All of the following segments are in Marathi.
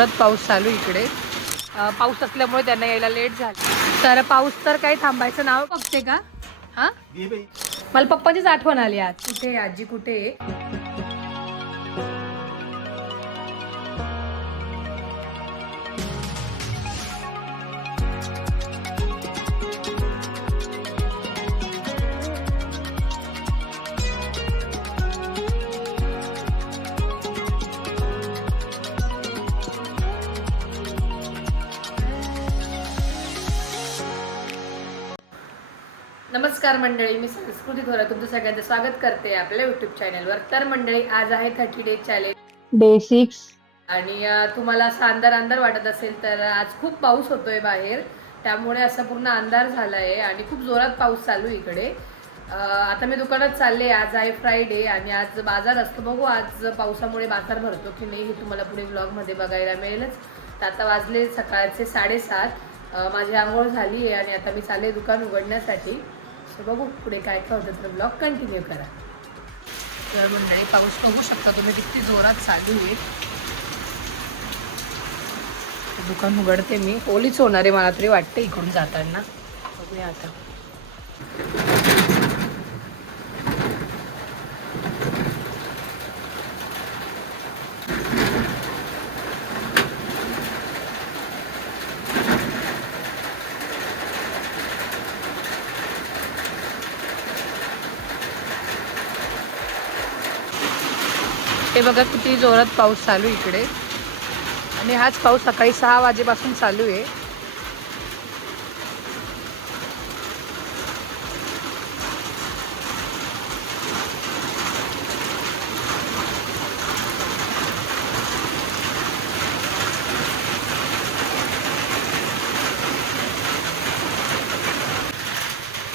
जोरात पाऊस चालू इकडे. पाऊस असल्यामुळे त्यांना यायला लेट झालं. तर पाऊस तर काही थांबायचं नाव बघते का? हा, मला पप्पाचीच आठवण आली आज. कुठे आजी कुठे? नमस्कार मंडळी, मी संस्कृती थोरात तुमचं सगळ्यांचं स्वागत करते आपल्या यूट्यूब चॅनलवर. तर मंडळी, आज आहे 30 डेज चॅलेंज डे 6 आणि तुम्हाला असं अंधार वाटत असेल तर आज खूप पाऊस होतोय बाहेर, त्यामुळे असा पूर्ण अंधार झाला आहे आणि खूप जोरात पाऊस चालू इकडे. आता मी दुकानात चालले. आज आहे फ्रायडे आणि आज बाजार असतो. बघू आज पावसामुळे बाजार भरतो की नाही हे तुम्हाला पुढे ब्लॉगमध्ये बघायला मिळेलच. तर आता वाजले सकाळचे 7:30. माझी आंघोळ झाली आहे आणि आता मी चालले दुकान उघडण्यासाठी. बघू पुढे काय काय होतं, तर ब्लॉग कंटिन्यू करा. तर मंडळी, पाऊस बघू शकता तुम्ही किती जोरात चालू आहे. दुकान उघडते मी. ओलीच होणार आहे मला तरी वाटतं इकडून जाताना. बघूया आता. हे बघा किती जोरात पाऊस चालू इकडे आणि हाच पाऊस सकाळी 6 वाजेपासून चालू आहे.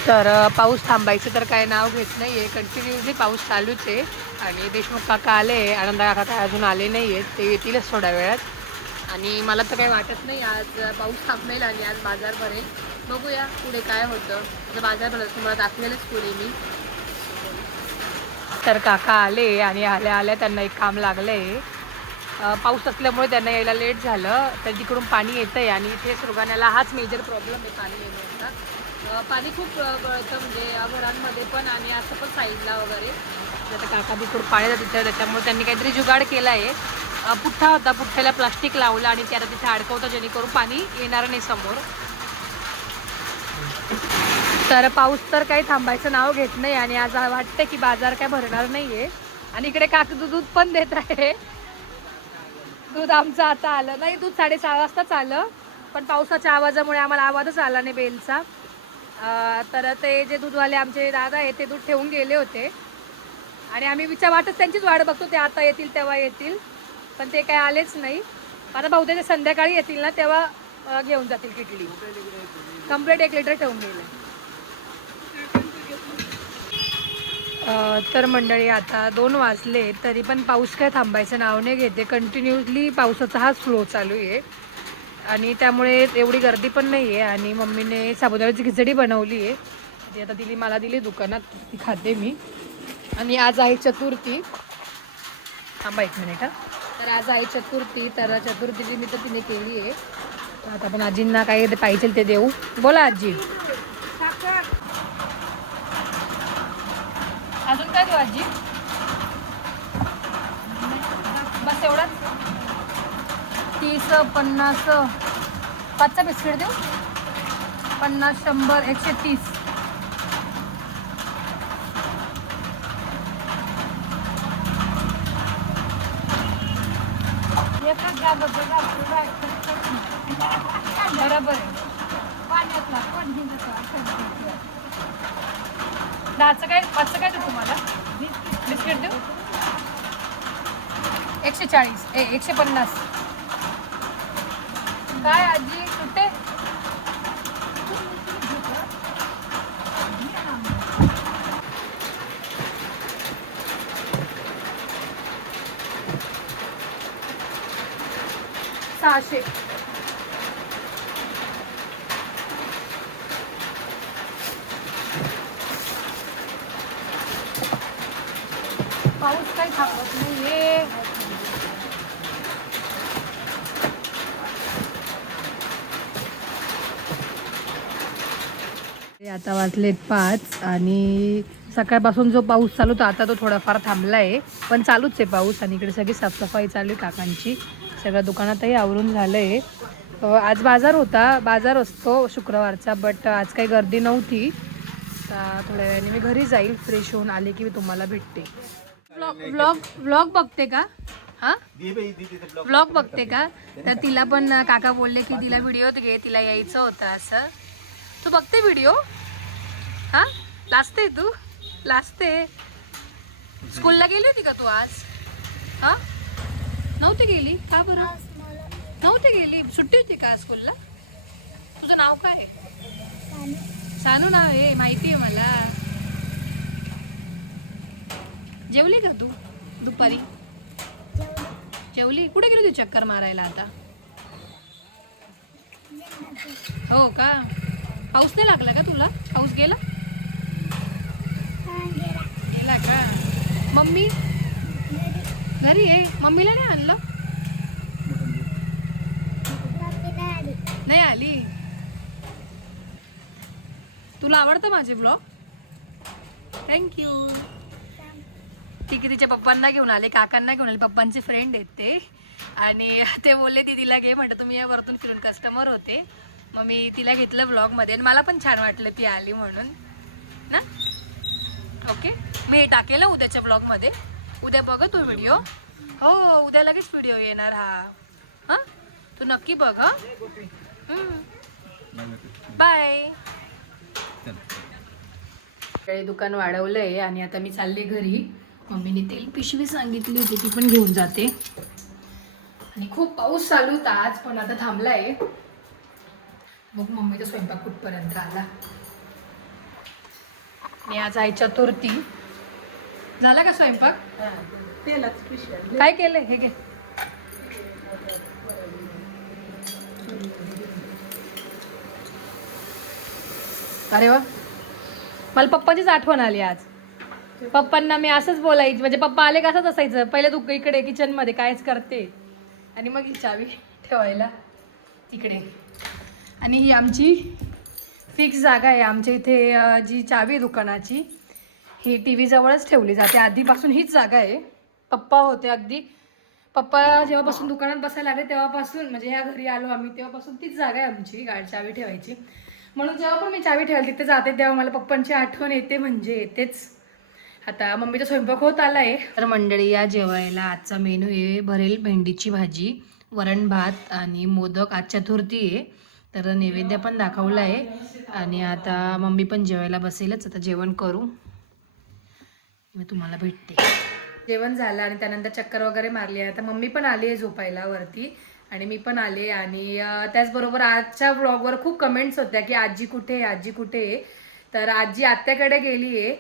तर पाऊस थांबायचं तर काय नाव घेत नाही आहे. कंटिन्युअसली पाऊस चालूच आहे. आणि देशमुख काका आले, आनंद काका काय अजून आले नाही आहेत. ते येतीलच थोड्या वेळात. आणि मला तर काही वाटत नाही आज पाऊस थांबेल आणि आज बाजार भरेल. बघूया पुढे काय होतं. जर बाजार भरलं तुम्हाला दाखवेलच पुढे मी. तर काका आले आणि आल्या आल्या त्यांना एक काम लागलं आहे. पाऊस असल्यामुळे त्यांना यायला लेट झालं. तर तिकडून पाणी येतं आहे आणि इथे सुरगाण्याला हाच मेजर प्रॉब्लेम आहे पाणी येण्याचा. पाणी खूप गळतं म्हणजे घरांमध्ये पण आणि असं पण साईडला वगैरे. तर काका तिकडून पाणी जातं तिथं, त्याच्यामुळे त्यांनी काहीतरी जुगाड केला आहे. पुठ्ठा होता, पुठ्ठ्याला प्लास्टिक लावलं आणि ते आता तिथे अडकवतं जेणेकरून पाणी येणार नाही समोर. तर पाऊस तर काही थांबायचं नाव घेत नाही आणि आज वाटतं की बाजार काय भरणार नाही आहे. आणि इकडे काका दूध पण देत आहे. दूध आमचं आता आलं नाही. दूध 6:30 वाजताच आलं, पण पावसाच्या आवाजामुळे आम्हाला आवाजच आला नाही बेलचा. तर ते जे दूधवाले आमचे दादा आहे ते दूध ठेवून गेले होते आणि आम्ही वाटच त्यांचीच वाट बघतो. ते आता येतील तेव्हा येतील, पण ते काय आलेच नाही. आता बहुतेक संध्याकाळी येतील ना तेव्हा घेऊन जातील किटली. कंप्लीट 1 लिटर ठेवून गेलं. तर मंडळी, आता 2 वाजले तरी पण पाऊस काय थांबायचं नाव नाही घेते. कंटिन्युअसली पावसाचा हाच फ्लो चालू आहे आणि त्यामुळे एवढी गर्दी पण नाही आहे. आणि मम्मीने साबुदाण्याची खिचडी बनवली आहे, ती आता मला दिली दुकानात, ती खाते मी. आणि आज आहे चतुर्थी. थांबा 1 मिनिट. तर आज आहे चतुर्थी. तर चतुर्थीची मी तर तिने केली आहे. आता आपण आजींना काय पाहिजे ते देऊ. बोला आजी. अजून काय देऊ आजी? बस एवढंच. 30, 50, 5चा बिस्किट देऊ. 50, 100, 130. बरोबर आहे. 10चं काय 5चं काय देऊ तुम्हाला? बिस्किट देऊ. 140, 150. काय आजी कुठे? सहाशे. पाऊस काही थांबत नाहीये. आता वाजलेत 5 आणि सकाळपासून जो पाऊस चालू होता आता तो थोडाफार थांबला आहे, पण चालूच आहे पाऊस. आणि इकडे सगळी साफसफाई चालू आहे काकांची. सगळ्या दुकानातही आवरून झालं आहे. आज बाजार होता, बाजार असतो शुक्रवारचा, बट आज काही गर्दी नव्हती. तर थोड्या वेळाने मी घरी जाईल, फ्रेश होऊन आले की मी तुम्हाला भेटते. व्लॉग बघते का? हां, व्लॉग बघते का? तर तिला पण काका बोलले की तिला व्हिडिओत घे, तिला यायचं होतं असं. तू बघते व्हिडिओ? हां, लाजते तू? लाजते. स्कूलला गेली होती का तू आज? हां, नव्हती गेली का बरं? नव्हती गेली, सुट्टी होती का स्कूलला? तुझं नाव काय आहे? सानू नाव आहे, माहिती आहे मला. जेवली का तू दुपारी? जेवली. कुठे गेली तू चक्कर मारायला आता? हो का? पाऊस नाही लागला का तुला? पाऊस गेला? गेला का? मम्मी घरी आहे. मम्मीला नाही आणलं? नाही आली. तुला आवडतं माझे ब्लॉग? थँक्यू. ती की तिच्या पप्पांना घेऊन आले, काकांना घेऊन आले, पप्पांचे फ्रेंड आहेत ते. आणि ते बोलले दीदीला घे, म्हटलं तुम्ही या वरतून फिरून कस्टमर होते, मग मी तिला घेतलं ब्लॉगमध्ये. आणि मला पण छान वाटलं ती आली म्हणून ना. ओके, मी टाकेल उद्याच्या ब्लॉगमध्ये. उद्या बघ तू व्हिडिओ. हो, उद्या लगेच व्हिडिओ येणार हा. हां, तू नक्की बघ. हां, बाय. दुकान वाढवलंय आणि आता मी चालले घरी. मम्मीने तेल पिशवी सांगितली होती, ती पण घेऊन जाते. आणि खूप पाऊस चालू होता आज, पण आता थांबलाय. मग मम्मीचा स्वयंपाक कुठपर्यंत आला. आणि आज आहे चतुर्थी. झाला का स्वयंपाक? काय केलंय? हे घे. अरे वा, मला पप्पाचीच आठवण आली आज. पप्पांना मी असंच बोलायची, म्हणजे पप्पा आले का असंच असायचं. पहिले तू इकडे किचनमध्ये कायच करते, आणि मग ही चावी ठेवायला तिकडे. आणि ही आमची फिक्स जागा आहे. आमच्या इथे जी चावी दुकानाची ही टी व्ही जवळच ठेवली जाते. आधीपासून हीच जागा आहे. पप्पा होते अगदी, पप्पा जेव्हापासून दुकानात बसायला लागले तेव्हापासून, म्हणजे ह्या घरी आलो आम्ही तेव्हापासून तीच जागा आहे आमची गाडी चावी ठेवायची. म्हणून जेव्हा पण मी चावी ठेवायला तिथे जाते तेव्हा मला पप्पांची आठवण येते, म्हणजे येतेच. आता मम्मीचा स्वयंपाक होत आला आहे. तर मंडळी, या जेवायला आजचा मेनू आहे भरेल भेंडीची भाजी, वरण भात आणि मोदक. आज चतुर्थी आहे तर नैवेद्य पण दाखवला आहे. आणि आता मम्मी पण जेवायला बसेलच. आता जेवण करू, मी तुम्हाला भेटते. जेवण झालं आणि त्यानंतर चक्कर वगैरे मारली आहे. आता मम्मी पण आली आहे झोपायला वरती आणि मी पण आले. आणि त्याचबरोबर आजच्या व्लॉगवर खूप कमेंट्स होत्या की आजी कुठे आहे, आजी कुठे आहे. तर आजी आत्याकडे गेली आहे.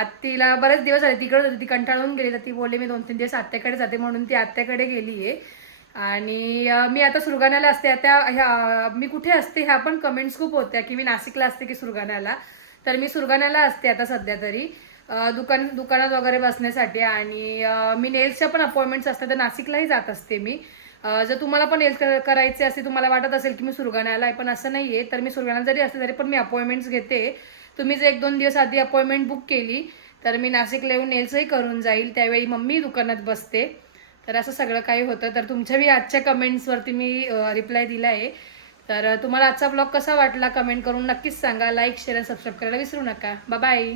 आत्तीला बरेच दिवस झाले तिकडे होती, ती कंटाळून गेली. तर ती बोलली मी 2-3 दिवस आत्याकडे जाते, म्हणून ती आत्याकडे गेली आहे. आणि मी आता सुरगाण्याला असते. आता मी कुठे असते ह्या पण कमेंट्स खूप होत्या की मी नाशिकला असते की सुरगाण्याला. तर मी सुरगाण्याला असते आता सध्या तरी, दुकानात वगैरे बसण्यासाठी. आणि मी नेल्सच्या पण अपॉइंटमेंट्स असतात तर नाशिकलाही जात असते मी. जर तुम्हाला पण नेल्स करायचे असते, तुम्हाला वाटत असेल की मी सुरगाण्याला आहे, पण असं नाही आहे. तर मी सुरगाण्याला जरी असते तरी पण मी अपॉइंटमेंट्स घेते. तुम्ही जर 1-2 दिवस आधी अपॉइंटमेंट बुक केली तर मी नाशिकला येऊन नेल्सही करून जाईल. त्यावेळी मम्मी दुकानात बसते. तर असं सगळं काही होतं. तर तुमच्याही आजच्या कमेंट्सवरती मी रिप्लाय दिला आहे. तर तुम्हाला आजचा ब्लॉग कसा वाटला कमेंट करून नक्कीच सांगा. लाईक, शेअर आणि सबस्क्राईब करायला विसरू नका. बाय.